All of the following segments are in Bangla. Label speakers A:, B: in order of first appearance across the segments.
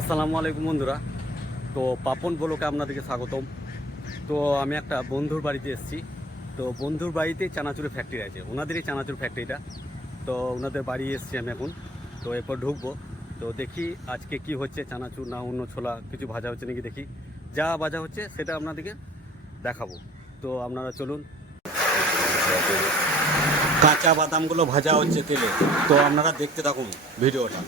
A: আসসালামু আলাইকুম বন্ধুরা। তো পাপন ব্লকে আপনাদেরকে স্বাগতম। তো আমি একটা বন্ধুর বাড়িতে এসেছি। তো বন্ধুর বাড়িতে চানাচুরের ফ্যাক্টরি আছে। ওনাদেরই চানাচুর ফ্যাক্টরিটা তো ওনাদের বাড়ি এসেছি আমি এখন। তো এরপর ঢুকবো। তো দেখি আজকে কি হচ্ছে, চানাচুর না অন্য ছোলা, কিছু ভাজা হচ্ছে নাকি দেখি। যা ভাজা হচ্ছে সেটা আপনাদেরকে দেখাবো। তো আপনারা চলুন। কাঁচা বাদামগুলো ভাজা হচ্ছে তেলে। তো আপনারা দেখতে থাকুন ভিডিওটা।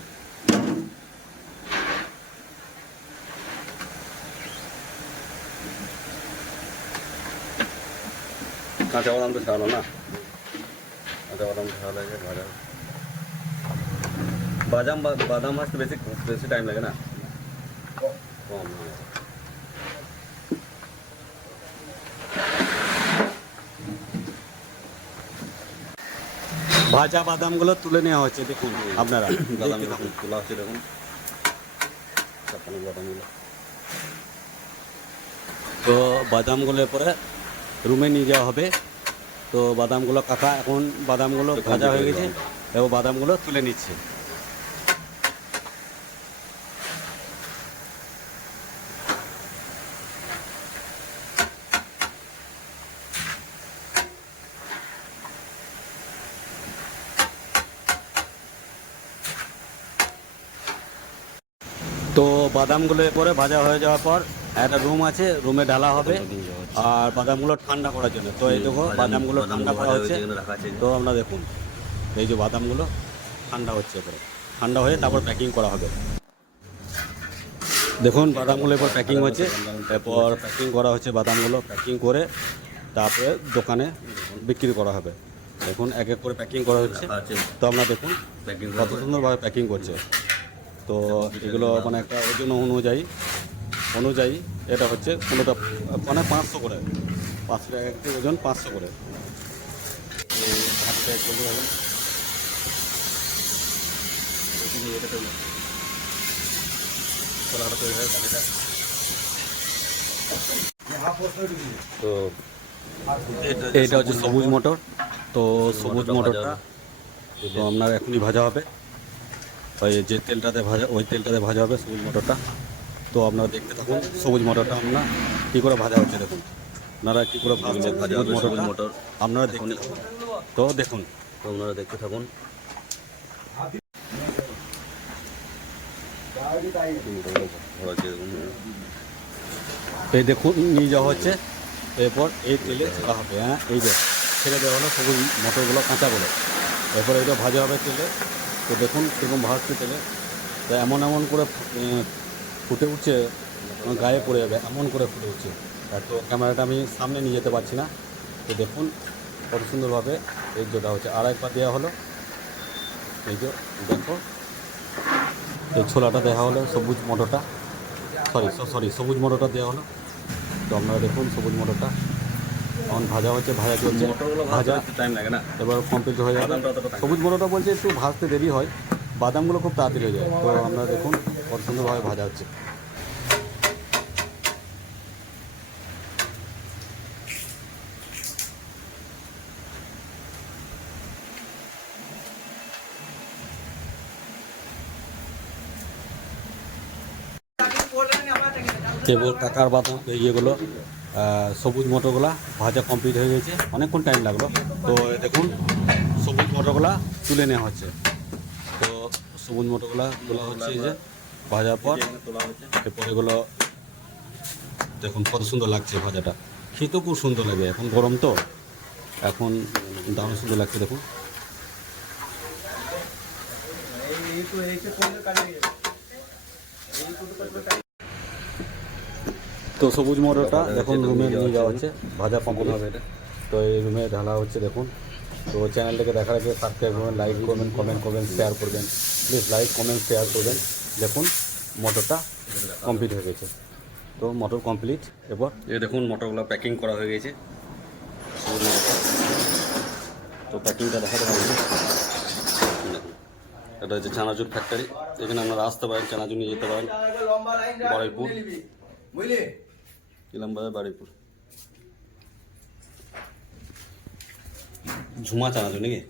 A: কাঁচা বাদাম তো ছাড়ালো না। কাঁচা বাদাম ছাড়ালো ভাজা বাদাম বাদাম ভাজতে বেশি বেশি টাইম লাগে না। কম। ভাজা বাদামগুলো তুলে নেওয়া হচ্ছে দেখুন আপনারা। বাদাম তোলা হচ্ছে দেখুন। বাদামগুলো। তো বাদামগুলো পরে রুমে নিয়ে যাওয়া হবে। তো বাদামগুলো কাকা এখন বাদামগুলো ভাজা হয়ে গেছে। এবং বাদামগুলো তুলে নিচ্ছে। তো বাদামগুলো এরপরে ভাজা হয়ে যাওয়ার পর একটা রুম আছে রুমে ঢালা হবে। আর বাদামগুলো ঠান্ডা করার জন্য। তো এই দেখো বাদামগুলো ঠান্ডা করা হচ্ছে। তো আমরা দেখুন এই যে বাদামগুলো ঠান্ডা হচ্ছে এবারে ঠান্ডা হয়ে তারপর প্যাকিং করা হবে। দেখুন বাদামগুলো এরপর প্যাকিং হচ্ছে। এরপর প্যাকিং করা হচ্ছে বাদামগুলো। প্যাকিং করে তারপরে দোকানে বিক্রি করা হবে। দেখুন এক এক করে প্যাকিং করা হচ্ছে। তো আমরা দেখুন কত সুন্দরভাবে প্যাকিং করছে। তো এগুলো মানে একটা ওজন অনুযায়ী অনুযায়ী এটা হচ্ছে কোনোটা মানে পাঁচশো করে। পাঁচশো টাকা একটি ওজন পাঁচশো করে। হবে তো এটা হচ্ছে সবুজ মোটর। তো সবুজ মোটরটা তো আপনার এখনই ভাজা হবে। ওই যে তেলটাতে ভাজা ওই তেলটাতে ভাজা হবে সবুজ মোটরটা। তো আপনারা দেখতে থাকুন সবুজ মটরটা আপনার কী করে ভাজা হচ্ছে দেখুন। আপনারা কী করে ভাজছে মোটরটা মোটর। আপনারা দেখুন। তো দেখুন তো আপনারা দেখতে থাকুন। এই দেখুন নিয়ে যাওয়া হচ্ছে। এরপর এই তেলে ছাড়া হবে হ্যাঁ? এই যে ছেড়ে দেওয়া হলো সবুজ মটরগুলো কাঁচাগুলো। এরপর এটা ভাজা হবে তেলে। তো দেখুন কীরকম ভাজছে তেলে। তো এমন এমন করে ফুটে উঠছে গায়ে পড়ে যাবে এমন করে ফুটে উঠছে। আর তো ক্যামেরাটা আমি সামনে নিয়ে যেতে পারছি না। তো দেখুন কত সুন্দরভাবে এই যেটা হচ্ছে। আড়াই পা দেওয়া হলো। এই যে দেখো এই ছোলাটা দেওয়া হলো সবুজ মটরটা সরি সরি সবুজ মটরটা দেওয়া হলো। তো আপনারা দেখুন সবুজ মটরটা এখন ভাজা হচ্ছে ভাজা চলছে ভাজা।
B: টাইম লাগে না।
A: এবার কমপ্লিট হয়ে যাবে। সবুজ মটরটা বলছে একটু ভাজতে দেরি হয়। বাদামগুলো খুব তাড়াতাড়ি হয়ে যায়। তো আপনারা দেখুন কত সুন্দরভাবে ভাজা হচ্ছে। কেবল কাকার বাদাম ইয়েগুলো সবুজ মটরগুলা ভাজা কমপ্লিট হয়ে গেছে। অনেকক্ষণ টাইম লাগল। তো দেখুন, সবুজ মটরগুলা তুলে নেওয়া হচ্ছে। তো সবুজ মটরগুলা তোলা হচ্ছে যে। ভাজার পর এরপর এগুলো দেখুন কত সুন্দর লাগছে ভাজাটা। খেতেও খুব সুন্দর লাগে এখন গরম তো। এখন দারুণ সুন্দর লাগছে দেখুন। তো সবুজ মটরটা দেখুন রুমে নিয়ে যাওয়া হচ্ছে ভাজা কমপ্লিট হবে এটা। তো এই রুমে ঢালা হচ্ছে দেখুন। তো চ্যানেলটাকে দেখার আগে সাবস্ক্রাইব করবেন লাইক করবেন কমেন্ট করবেন শেয়ার করবেন। প্লিজ লাইক কমেন্ট শেয়ার করবেন। দেখুন মোটরটা কমপ্লিট হয়ে গেছে। তো মোটর কমপ্লিট এবার এই দেখুন মোটরগুলো প্যাকিং করা হয়ে গেছে। তো প্যাকিংটা দেখাতে দেখুন এটা হচ্ছে চানাচুর ফ্যাক্টরি এখানে আপনারা আসতে পারেন, চানাচুর নিয়ে যেতে পারেন। বারুইপুর। ইলামবাজার বারুইপুর। ঝুমা চানাচুর নাকি?